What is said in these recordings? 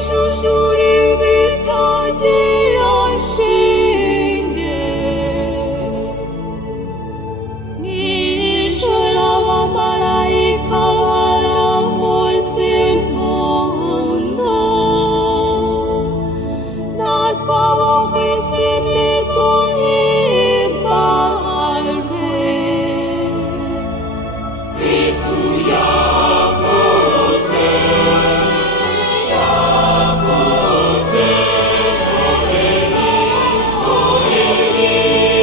ujujura ibitagira shinge. Mw'ijuru abamarayika baravuza impundu, natwe abo kw'isi niduhimbarwe. Kristu yavutse, yavutse, Noheli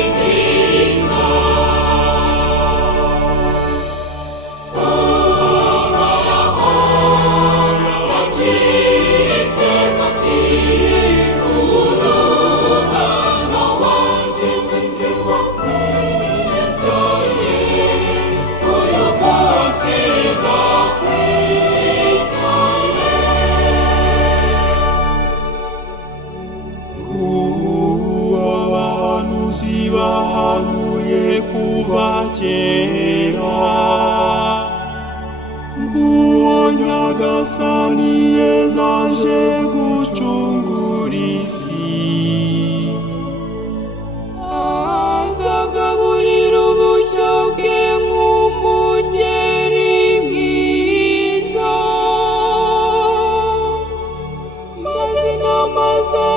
nziza. Uhoraho yaciye iteka ati, umwana wanjye ni wamwitaye, uyu munsi ndakwicaye. Abahanuzi bahanuye kuva kera, nguwo Nyagasani Yezu aje gucungura isi. Azagaburira ubushyo bwe nk'umugeri mwiza, maze intama ze